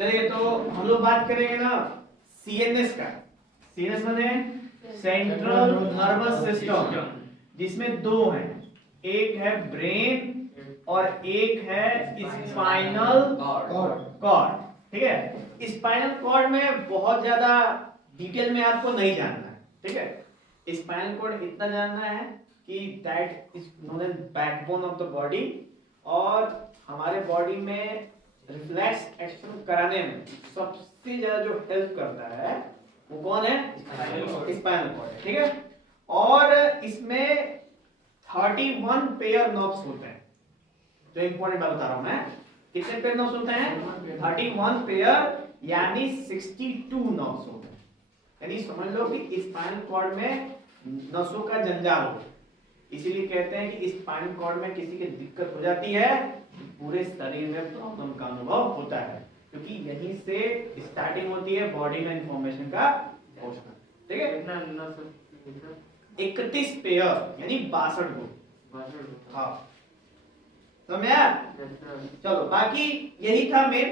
चलिए तो हम लोग बात करेंगे ना सीएनएस का। सीएनएस माने सेंट्रल नर्वस सिस्टम, जिसमें दो हैं, एक है ब्रेन और एक है स्पाइनल कॉर्ड। ठीक है, स्पाइनल कॉर्ड में बहुत ज्यादा डिटेल में आपको नहीं जानना है। ठीक है, स्पाइनल कॉर्ड इतना जानना है कि that is known as backbone of the body, और हमारे बॉडी में रिफ्लेक्स एक्शन कराने में सबसे ज्यादा जो हेल्प करता है वो कौन है? Spinal cord. ठीक है, और इसमें 31 पेयर नर्व्स होते हैं। जो इंपॉर्टेंट बात बता रहा हूं मैं, कितने पेयर नर्व्स होते हैं? 31 पेयर, यानी 62 नर्व्स होते हैं। यानी समझ लो कि स्पाइनल कॉर्ड में नसों का जंजाल हो, इसीलिए कहते हैं कि स्पाइनल कॉर्ड में किसी की दिक्कत हो जाती है पूरे शरीर में प्रॉब्लम का अनुभव होता है, क्योंकि यहीं से स्टार्टिंग होती है बॉडी में इंफॉर्मेशन का पहुंचना। ठीक है, 31 पेयर यानी 62 गो। हाँ समझ आया? चलो, बाकी यही था मेन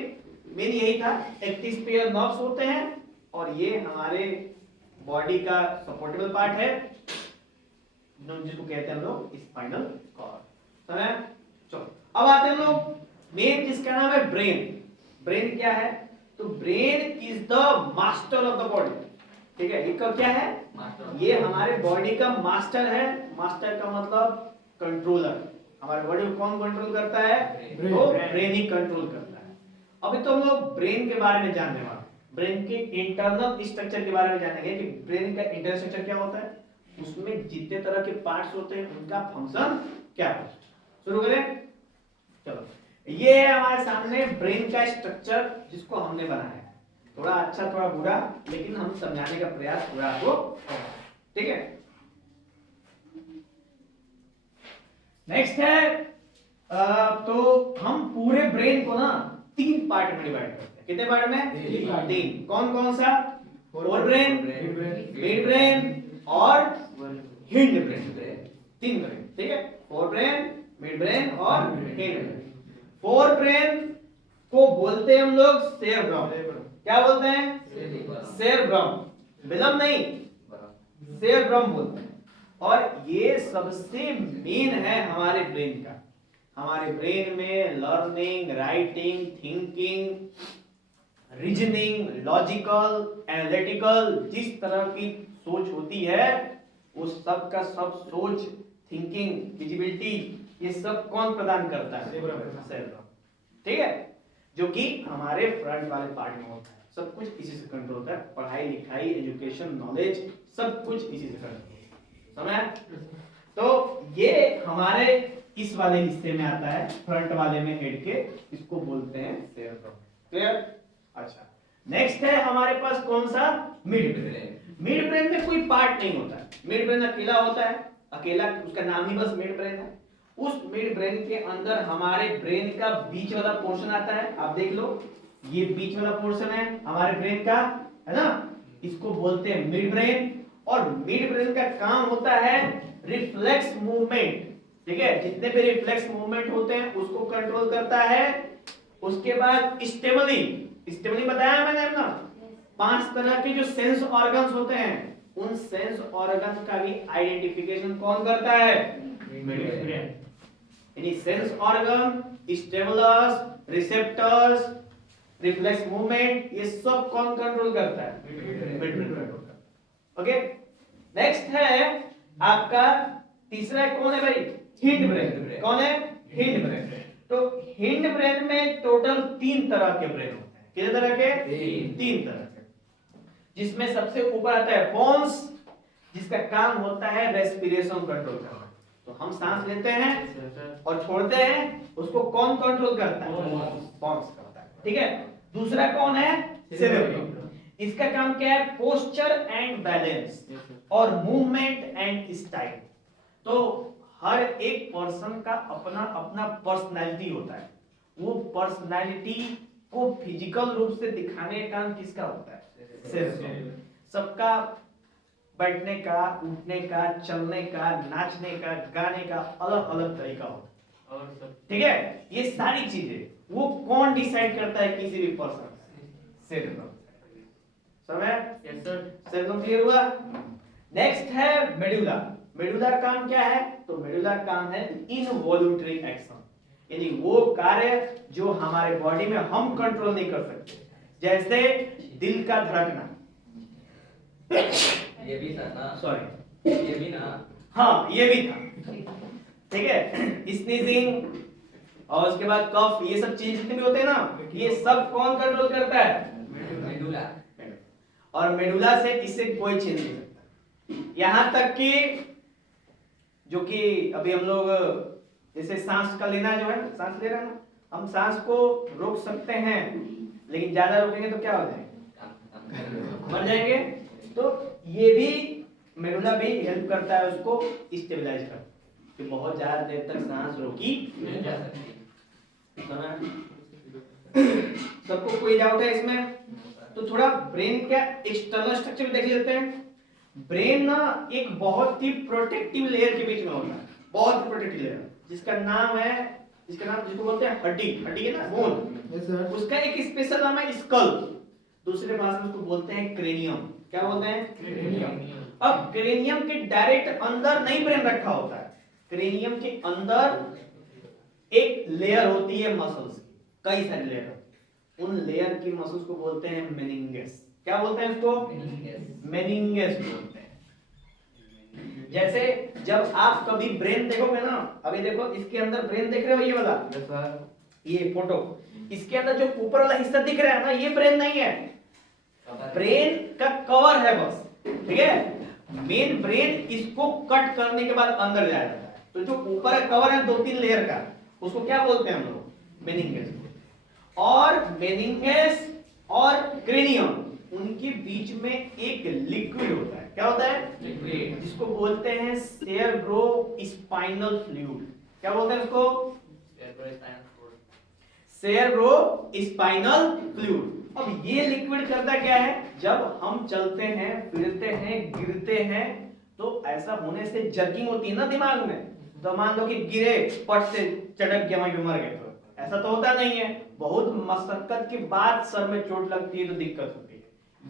यही था। 31 पेयर नर्व्स होते हैं और ये हमारे बॉडी का सपोर्टेबल पार्ट है, जिसको कहते हैं हम लोग स्पाइनल कॉर्ड। समझ? चलो अब आते हैं हम लोग मेन, जिसका नाम है ब्रेन। ब्रेन क्या है? तो brain is the master of the body. ठीक है, इसका क्या है? ये हमारे बॉडी का मास्टर है। मास्टर का मतलब कंट्रोलर। हमारे बॉडी को कौन कंट्रोल करता है? तो ब्रेन ही कंट्रोल करता है। अभी तो हम लोग ब्रेन के बारे में जानने वाले, ब्रेन के इंटरनल स्ट्रक्चर के बारे में जानेंगे कि ब्रेन का इंटरनल स्ट्रक्चर क्या होता है, उसमें जितने तरह के पार्ट्स होते हैं उनका फंक्शन क्या है। शुरू करें? चलो, ये है हमारे सामने ब्रेन का स्ट्रक्चर जिसको हमने बनाया है। थोड़ा अच्छा थोड़ा बुरा, लेकिन हम समझाने का प्रयास पूरा आपको। ठीक है, नेक्स्ट है तो हम पूरे ब्रेन को ना 3 पार्ट में डिवाइड करते हैं। कितने पार्ट में? 3। कौन कौन सा? फोर ब्रेन, मिड ब्रेन और हिंड ब्रेन। 3 ब्रेन। ठीक है, फोर ब्रेन, मिड ब्रेन और हिंड ब्रेन। फोर ब्रेन को बोलते हैं हम लोग सेरेब्रम। क्या बोलते हैं? सेरेब्रम, विलम नहीं, सेरेब्रम बोलते हैं। और ये सबसे मेन है हमारे ब्रेन का। हमारे ब्रेन में learning, writing, thinking, reasoning, logical, analytical, जिस तरह की सोच होती है वो सब का सब सोच, थिंकिंग, विजिबिलिटी, ये सब कौन प्रदान करता है? सेरेब्रम। ठीक है, जो कि हमारे फ्रंट वाले पार्ट में होता है। सब कुछ इसी से कंट्रोल होता है। पढ़ाई लिखाई, एजुकेशन, नॉलेज, सब कुछ इसी से कंट्रोल होता है। समझ? तो ये हमारे इस वाले हिस्से में आता है, फ्रंट वाले में हेड के, इसको बोलते हैं सेरेब्रम। क्लियर? अच्छा, नेक्स्ट है हमारे पास कौन सा? Mid brain. मिड ब्रेन में कोई पार्ट नहीं होता है। मिड ब्रेन अकेला होता है, अकेला, उसका नाम ही बस मिड ब्रेन है। उस मिड ब्रेन के अंदर हमारे ब्रेन का बीच वाला पोर्शन आता है। आप देख लो, ये बीच वाला पोर्शन है हमारे ब्रेन का, है ना? इसको बोलते हैं मिड ब्रेन। और मिड ब्रेन का काम होता है रिफ्लेक्स मूवमेंट। ठीक है, जितने भी रिफ्लेक्स मूवमेंट होते हैं उसको कंट्रोल करता है। उसके बाद स्टिमुली, स्टिमुली बताया मैंने अपना, 5 तरह के जो सेंस ऑर्गन्स होते हैं, उन सेंस ऑर्गन का भी आइडेंटिफिकेशन कौन करता है? Mid brain. यानी sense organ, stimulus, receptors, reflex movement, ये सब कौन कंट्रोल करता है? मिड ब्रेन कंट्रोल करता है। ओके, नेक्स्ट है आपका तीसरा कौन है भाई? Hind brain. कौन है? Hind brain. तो हिंड ब्रेन में टोटल 3 तरह के ब्रेन होते हैं। कितने तरह के? 3 तरह के, जिसमें सबसे ऊपर आता है पोन्स, जिसका काम होता है रेस्पिरेशन कंट्रोल करना। तो हम सांस लेते हैं और छोड़ते हैं, उसको कौन कंट्रोल करता है? पोन्स करता है। ठीक है, दूसरा कौन है? सेरेब्रम। इसका काम क्या है? पोस्चर एंड बैलेंस और मूवमेंट एंड स्टाइल। तो हर एक पर्सन का अपना अपना पर्सनालिटी होता है। वो पर्सनालिटी को फिजिकल रूप से दिखाने का काम किसका होता है? सेरेब्रम। सबका बैठने का, उठने का, चलने का, नाचने का, गाने का अलग अलग तरीका होता है। ठीक है, ये सारी चीजें वो कौन डिसाइड करता है किसी भी पर्सन? सेरेब्रम। समझ? Yes sir. सेरेब्रम क्लियर हुआ? नेक्स्ट है मेडुला। मेडुला का काम क्या है? तो मेडुला का काम है इनवॉल्यूंटरी एक्शन, यानी वो कार्य जो हमारे बॉडी में हम कंट्रोल नहीं कर सकते, जैसे दिल का धड़कना। ये भी था ना, सॉरी ये भी ना, हाँ ये भी था, ठीक है। स्नीजिंग और उसके बाद कफ, ये सब चीज जितने भी होते हैं ना, ये सब कौन कंट्रोल करता है? मेडुला। और मेडुला से इससे कोई चीज नहीं सकता। यहां तक कि जो कि अभी हम लोग जैसे सांस का लेना जो है, सांस ले रहे हैं ना, हम सांस को रोक सकते हैं, लेकिन ज्यादा रोकेंगे तो क्या हो जाएगा? मर जाएंगे। तो ये भी मेडुला भी हेल्प करता है उसको स्टेबलाइज कर, कि बहुत ज्यादा देर तक सांस रोकी नहीं जा सकती। सबको कोई डाउट है इसमें? तो थोड़ा ब्रेन का एक्सटर्नल स्ट्रक्चर देख लेते हैं। ब्रेन ना एक बहुत ही प्रोटेक्टिव लेयर के बीच में होता है, बहुत प्रोटेक्टिव लेयर, जिसका नाम है, जिसको बोलते हैं हड्डी, हड्डी है ना, बोन। उसका एक स्पेशल नाम है स्कल, दूसरे भाषा में उसको बोलते हैं क्रेनियम। क्या बोलते हैं? क्रेनियम। अब क्रेनियम के डायरेक्ट अंदर नहीं ब्रेन रखा होता है, क्रेनियम के अंदर एक लेयर होती है मसल्स की, कई सारे लेयर, उन लेयर की मसल्स को बोलते हैं मेनिंगस। क्या बोलते हैं उसको? मेनिंगस बोलते हैं। जैसे जब आप कभी ब्रेन देखोगे ना, अभी देखो इसके अंदर ब्रेन देख रहे हो, ये वाला, ये फोटो, इसके अंदर जो ऊपर वाला हिस्सा दिख रहा है ना, ये ब्रेन नहीं है, ब्रेन का कवर है बस, ठीक है। मेन ब्रेन इसको कट करने के बाद अंदर जाया जाता है, तो जो ऊपर का कवर है 2-3 लेयर का, उसको क्या बोलते हैं हम लोग? मेनिंगस। और मेनिंगस और क्रेनियम, उनके बीच में एक लिक्विड होता है। क्या होता है? लिक्विड। जिसको बोलते हैं सेरेब्रो स्पाइनल फ्लूइड। क्या बोलते हैं उसको? Cerebro spinal fluid. अब ये लिक्विड करता क्या है? जब हम चलते हैं, फिरते हैं, गिरते हैं, तो ऐसा होने से जर्किंग होती है ना दिमाग में, तो मान लो कि गिरे, पट से चटक गया, वहीं पे मर गए, तो ऐसा तो होता नहीं है। बहुत मशक्कत के बाद सर में चोट लगती है तो दिक्कत होती है,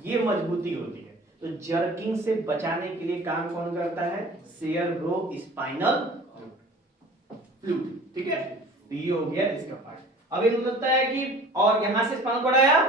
ये मजबूती होती है। तो जर्किंग से बचाने के लिए काम कौन करता है? सेरेब्रो स्पाइनल फ्लूइड, ठीक है। तो ये हो गया इसका पार्ट। अब ये लगता है कि, और यहां से स्पाइनल कॉर्ड आया,